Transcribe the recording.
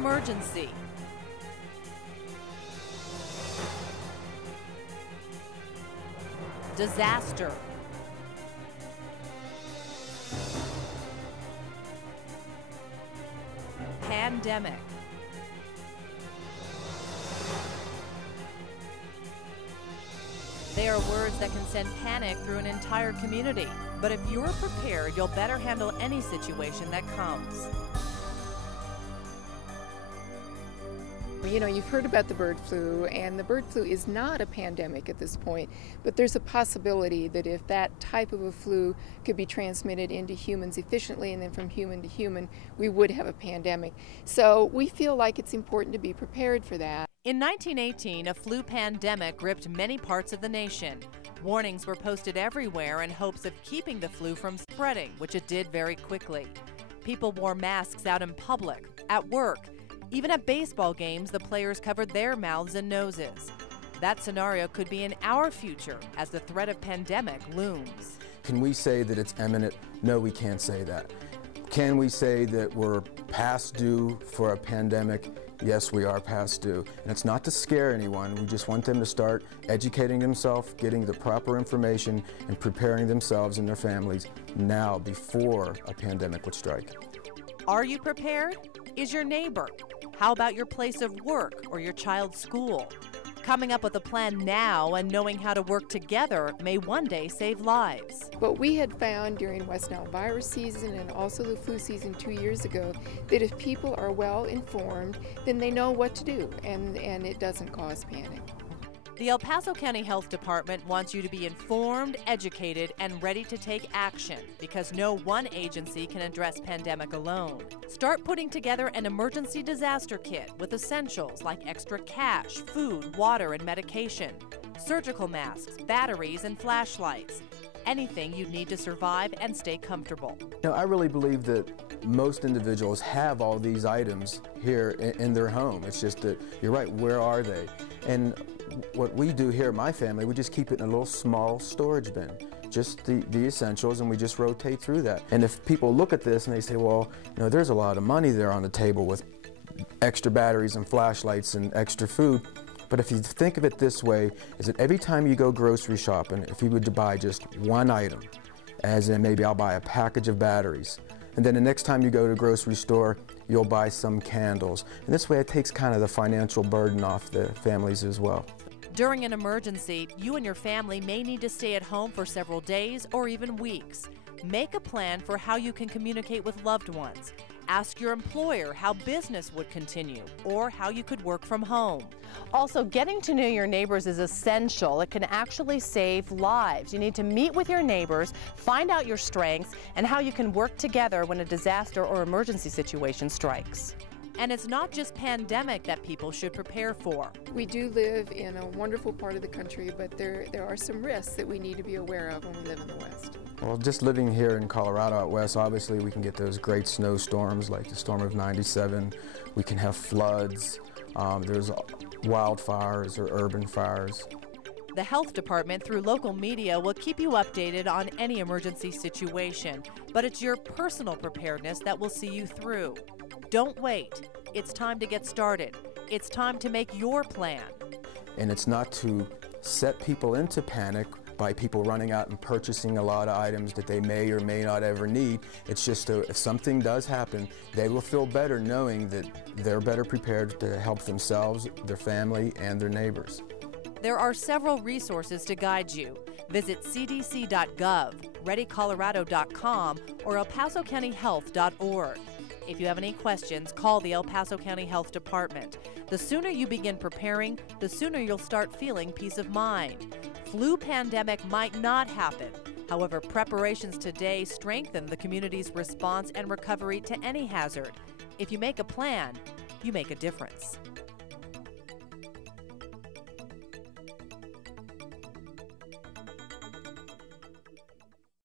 Emergency. Disaster. Pandemic. They are words that can send panic through an entire community. But if you're prepared, you'll better handle any situation that comes. You know, you've heard about the bird flu, and the bird flu is not a pandemic at this point, but there's a possibility that if that type of a flu could be transmitted into humans efficiently and then from human to human, we would have a pandemic. So we feel like it's important to be prepared for that. In 1918, a flu pandemic gripped many parts of the nation. Warnings were posted everywhere in hopes of keeping the flu from spreading, which it did very quickly. People wore masks out in public, at work. Even at baseball games, the players covered their mouths and noses. That scenario could be in our future as the threat of pandemic looms. Can we say that it's imminent? No, we can't say that. Can we say that we're past due for a pandemic? Yes, we are past due. And it's not to scare anyone. We just want them to start educating themselves, getting the proper information, and preparing themselves and their families now before a pandemic would strike. Are you prepared? Is your neighbor? How about your place of work or your child's school? Coming up with a plan now and knowing how to work together may one day save lives. What we had found during West Nile virus season and also the flu season 2 years ago, that if people are well informed, then they know what to do, and it doesn't cause panic. The El Paso County Health Department wants you to be informed, educated, and ready to take action because no one agency can address pandemic alone. Start putting together an emergency disaster kit with essentials like extra cash, food, water, and medication, surgical masks, batteries, and flashlights. Anything you need to survive and stay comfortable. Now, I really believe that most individuals have all these items here in their home. It's just that, you're right, where are they? And what we do here at my family, we just keep it in a little small storage bin, just the essentials, and we just rotate through that. And if people look at this and they say, well, you know, there's a lot of money there on the table with extra batteries and flashlights and extra food. But if you think of it this way, is that every time you go grocery shopping, if you would buy just one item, as in maybe I'll buy a package of batteries, and then the next time you go to a grocery store, you'll buy some candles. And this way it takes kind of the financial burden off the families as well. During an emergency, you and your family may need to stay at home for several days or even weeks. Make a plan for how you can communicate with loved ones. Ask your employer how business would continue or how you could work from home. Also, getting to know your neighbors is essential. It can actually save lives. You need to meet with your neighbors, find out your strengths, and how you can work together when a disaster or emergency situation strikes. And it's not just pandemic that people should prepare for. We do live in a wonderful part of the country, but there are some risks that we need to be aware of when we live in the West. Well, just living here in Colorado out west, obviously we can get those great snowstorms like the storm of '97. We can have floods. There's wildfires or urban fires. The health department, through local media, will keep you updated on any emergency situation, but it's your personal preparedness that will see you through. Don't wait. It's time to get started. It's time to make your plan. And it's not to set people into panic by people running out and purchasing a lot of items that they may or may not ever need. It's just if something does happen, they will feel better knowing that they're better prepared to help themselves, their family, and their neighbors. There are several resources to guide you. Visit cdc.gov, readycolorado.com, or elpasocountyhealth.org. If you have any questions, call the El Paso County Health Department. The sooner you begin preparing, the sooner you'll start feeling peace of mind. Flu pandemic might not happen. However, preparations today strengthen the community's response and recovery to any hazard. If you make a plan, you make a difference.